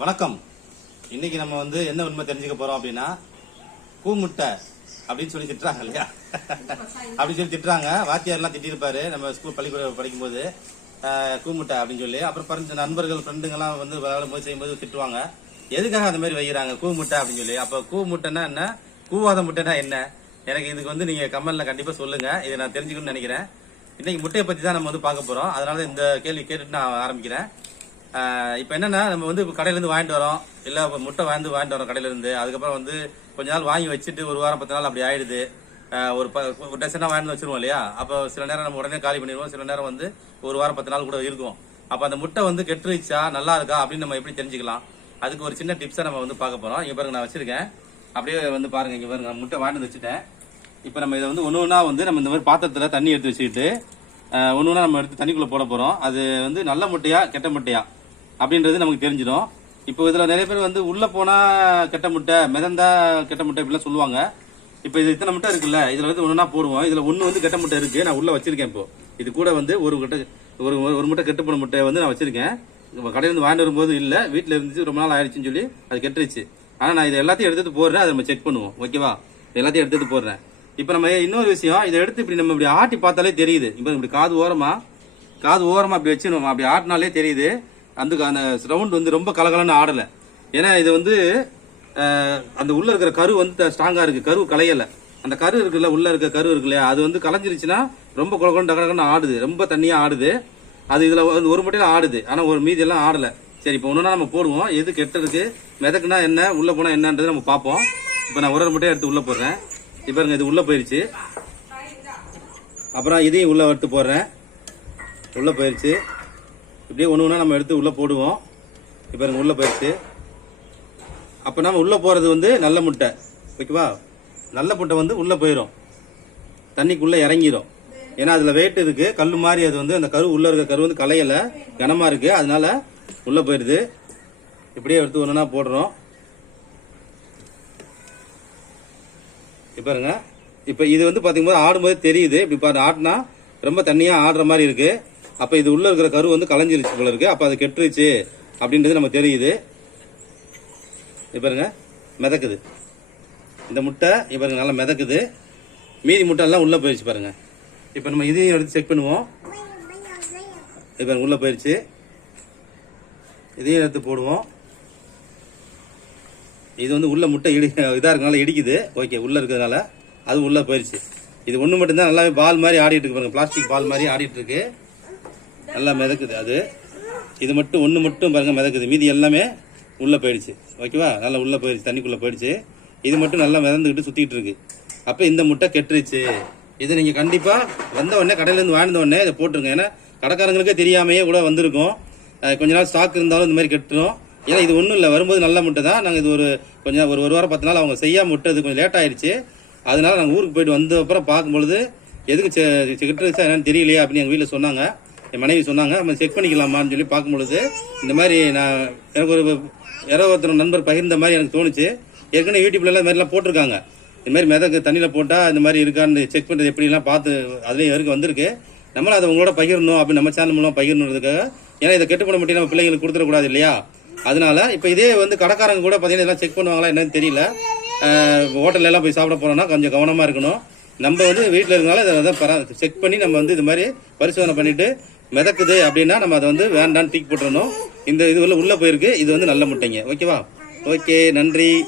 வணக்கம். இன்னைக்கு நம்ம வந்து என்ன உண்மை தெரிஞ்சுக்க போறோம் அப்படின்னா கூமுட்டை அப்படின்னு சொல்லி திட்டுறாங்க இல்லையா? அப்படின்னு சொல்லி திட்டுறாங்க. வாத்தியார்லாம் திட்டிருப்பாரு. நம்ம ஸ்கூல் பள்ளிக்கூடம் படிக்கும்போது கூமுட்டை அப்படின்னு சொல்லி. அப்புறம் பிறந்த நண்பர்கள் ஃப்ரெண்டுங்கெல்லாம் வந்து விளையாடும் போது செய்யும்போது திட்டுவாங்க. எதுக்காக அந்த மாதிரி வைக்கிறாங்க கூமுட்டை அப்படின்னு சொல்லி? அப்போ கூமுட்டைன்னா என்ன? கூவாத முட்டைனா என்ன? எனக்கு இதுக்கு வந்து நீங்கள் கமெண்ட்ல கண்டிப்பாக சொல்லுங்கள் இதை நான் தெரிஞ்சுக்கணும்னு நினைக்கிறேன். இன்னைக்கு முட்டையை பற்றி தான் நம்ம வந்து பார்க்க போகிறோம் அதனால இந்த கேள்வி கேட்டுட்டு நான் ஆரம்பிக்கிறேன். இப்போ என்னென்னா நம்ம வந்து இப்போ கடையிலேருந்து வாங்கிட்டு வரோம். இல்லை இப்போ முட்டை வாங்கி வாங்கிட்டு வரோம் கடையிலேருந்து. அதுக்கப்புறம் வந்து கொஞ்ச நாள் வாங்கி வச்சுட்டு ஒரு வாரம் பத்து நாள் அப்படி ஆயிடுது. ஒரு ப- ஒரு டசனாக வாங்கி வச்சுருவோம் இல்லையா? அப்போ சில நேரம் நம்ம உடனே காலி பண்ணிடுவோம். சில நேரம் வந்து ஒரு வாரம் பத்து நாள் கூட இருக்கும். அப்போ அந்த முட்டை வந்து கெட்டுருச்சா நல்லா இருக்கா அப்படின்னு நம்ம எப்படி தெரிஞ்சுக்கலாம்? அதுக்கு ஒரு சின்ன டிப்ஸை நம்ம வந்து பார்க்க போகிறோம் இங்கே பாருங்க நான் வச்சுருக்கேன். அப்படியே வந்து பாருங்க இங்கே பாருங்க நான் முட்டை வாங்கிட்டு வந்து வச்சுட்டேன். இப்போ நம்ம இதை வந்து ஒன்று ஒன்றா வந்து நம்ம இந்த மாதிரி பாத்திரத்தில் தண்ணி எடுத்து வச்சுக்கிட்டு ஒன்று ஒன்றா நம்ம எடுத்து தண்ணிக்குள்ளே போட போகிறோம் அது வந்து நல்ல முட்டையா கெட்ட முட்டையா? அப்படின்றது நமக்கு தெரிஞ்சிடும். இப்போ இதில் நிறைய பேர் வந்து உள்ளே போனால் கெட்ட முட்டை மிதந்தா கெட்ட முட்டை இப்படிலாம் சொல்லுவாங்க. இப்போ இது இத்தனை முட்டை இருக்குல்ல இதில் வந்து ஒன்றா போடுவோம். இதில் ஒன்று வந்து கெட்ட முட்டை இருக்குது நான் உள்ளே வச்சிருக்கேன் இப்போ. இது கூட வந்து ஒரு கெட்ட ஒரு ஒரு முட்டை கெட்டு போன முட்டையை வந்து நான் வச்சிருக்கேன். இப்போ வாங்கிட்டு வரும்போது இல்லை வீட்டில் இருந்துச்சு ரொம்ப நாள் ஆயிடுச்சுன்னு சொல்லி அது கெட்டுருச்சு. ஆனால் நான் இதை எல்லாத்தையும் எடுத்துகிட்டு போடுறேன் அதை நம்ம செக் பண்ணுவோம் ஓகேவா இது எல்லாத்தையும் எடுத்துட்டு போடுறேன். இப்போ நம்ம இன்னொரு விஷயம் இதை எடுத்து இப்படி நம்ம இப்படி ஆட்டி பார்த்தாலே தெரியுது. இப்போ இப்படி காது ஓரமா காது ஓரமாக அப்படி வச்சு நம்ம அப்படி ஆட்டினாலே தெரியுது. அந்த அந்த ரவுண்ட் வந்து ரொம்ப கலகலன்னு ஆடலை. ஏன்னா இது வந்து அந்த உள்ளே இருக்கிற கரு வந்து ஸ்ட்ராங்காக இருக்குது கரு கலையலை. அந்த கரு இருக்குல்ல உள்ளே இருக்க கரு இருக்கு இல்லையா? அது வந்து கலைஞ்சிருச்சுன்னா ரொம்ப குழக்கணும் டகடகன்னு ஆடுது. ரொம்ப தண்ணியாக ஆடுது. அது இதில் வந்து ஒரு மட்டும் ஆடுது. ஆனால் ஒரு மீதி எல்லாம் ஆடலை. சரி இப்போ ஒன்றுனா நம்ம போடுவோம். எது கெட்டதுக்கு மிதக்குனா என்ன உள்ளே போனால் என்னன்றது நம்ம பார்ப்போம். இப்போ நான் ஒரு ஒரு முட்டையை எடுத்து உள்ளே போடுறேன். இப்போ இது உள்ளே போயிடுச்சு அப்புறம் இதையும் உள்ளே எடுத்து போடுறேன். உள்ளே போயிடுச்சு இப்படியே ஒன்று ஒன்றா நம்ம எடுத்து உள்ளே போடுவோம். இப்போ எனக்கு உள்ளே போயிடுச்சு. அப்போ நம்ம உள்ளே போகிறது வந்து நல்ல முட்டை. ஓகேவா? நல்ல முட்டை வந்து உள்ளே போயிடும் தண்ணிக்குள்ளே இறங்கிரும். ஏன்னா அதில் வெயிட் இருக்குது கல் மாதிரி அது வந்து அந்த கரு உள்ளே இருக்க கரு வந்து கலையலை கனமாக இருக்குது அதனால உள்ளே போயிடுது. இப்படியே எடுத்து ஒண்ணுனா போடுறோம். இப்போ பாருங்க. இப்போ இது வந்து பாத்தீங்கன்னா ஆடும்போது தெரியுது. இப்படி பாரு ஆட்டினா ரொம்ப தண்ணியாக ஆடுற மாதிரி இருக்குது அப்ப இது உள்ள இருக்கிற கரு வந்து கலைஞ்சிருச்சு போல இருக்கு. அப்ப அது கெட்டுருச்சு அப்படின்றது நம்ம தெரியுது. பாருங்க மிதக்குது. இந்த முட்டை இப்ப நல்லா மிதக்குது. மீதி முட்டைலாம் உள்ளே உள்ள பாருங்கள் பாருங்க. இப்ப நம்ம இதையும் எடுத்து செக் பண்ணுவோம். இப்ப உள்ளே உள்ள போயிருச்சு. இதையும் எடுத்து போடுவோம். இது வந்து உள்ள முட்டை இடி இதாக இருக்கனால இடிக்குது. ஓகே உள்ள இருக்கிறதுனால அது உள்ள போயிடுச்சு இது ஒன்று மட்டும்தான் நல்லாவே பால் மாதிரி ஆடிட்டு இருக்கு பாருங்க. பிளாஸ்டிக் பால் மாதிரி ஆடிட்டு இருக்கு. நல்லா மிதக்குது அது. இது மட்டும் ஒன்று மட்டும் பாருங்க மிதக்குது. மீதி எல்லாமே உள்ளே போயிடுச்சு. ஓகேவா நல்லா உள்ளே போயிடுச்சு. தண்ணிக்குள்ளே போயிடுச்சு. இது மட்டும் நல்லா மிதந்துக்கிட்டு சுத்திட்டு இருக்கு. அப்போ இந்த முட்டை கெட்டுருச்சு. இது நீங்கள் கண்டிப்பாக வந்த உடனே கடையிலேருந்து வாழ்ந்த உடனே இதை போட்டுருங்க. ஏன்னா கடைக்காரங்களுக்கே தெரியாமையே கூட வந்திருக்கும். கொஞ்ச நாள் ஸ்டாக் இருந்தாலும் இந்த மாதிரி கெட்டுரும். ஏன்னா இது ஒன்றும் இல்லை. வரும்போது நல்ல முட்டை தான். நாங்கள் இது ஒரு கொஞ்சம் ஒரு ஒரு வாரம் பத்து நாள் அவங்க செய்யாம விட்டது கொஞ்சம் லேட் ஆயிடுச்சு. அதனால நாங்கள் ஊருக்கு போயிட்டு வந்த அப்புறம் பார்க்கும்பொழுது எதுக்கு கெட்டுருச்சா என்னன்னு தெரியலையா அப்படின்னு எங்கள் வீட்டில் சொன்னாங்க. என் மனைவி சொன்னாங்க நம்ம செக் பண்ணிக்கலாமான்னு சொல்லி பார்க்கும்பொழுது இந்த மாதிரி நான் எனக்கு ஒரு யாரோ ஒருத்தர் நண்பர் பகிர்ந்த மாதிரி எனக்கு தோணுச்சு. ஏற்கனவே யூடியூப்லலாம் இந்த மாதிரிலாம் போட்டிருக்காங்க. இந்த மாதிரி மிதக்கு தண்ணியில் போட்டால் இந்த மாதிரி இருக்கான்னு செக் பண்ணுறது எப்படிலாம் பார்த்து அதுலேயும் வரைக்கும் வந்திருக்கு. நம்மளும் அதை உங்களோட பகிரணும் அப்படின்னு நம்ம சேனல் மூலம் பகிரணுன்றதுக்காக. ஏன்னா இதை கெட்டு பண்ண மட்டும் நம்ம பிள்ளைங்களுக்கு கொடுத்துடக்கூடாது இல்லையா? அதனால இப்போ இதே வந்து கடைக்காரங்க கூட பார்த்தீங்கன்னா இதெல்லாம் செக் பண்ணுவாங்களா என்னன்னு தெரியல. ஹோட்டல்ல எல்லாம் போய் சாப்பிட போனோம்னா கொஞ்சம் கவனமாக இருக்கணும். நம்ம வந்து வீட்டில் இருக்கனால இதை வந்து செக் பண்ணி நம்ம வந்து இது மாதிரி பரிசோதனை பண்ணிட்டு மிதக்குது அப்படின்னா நம்ம அதை வந்து வேண்டான்னு தூக்கி போட்டுறணும். இந்த இது உள்ள உள்ள போயிருக்கு. இது வந்து நல்ல முட்டைங்க. ஓகேவா? ஓகே நன்றி.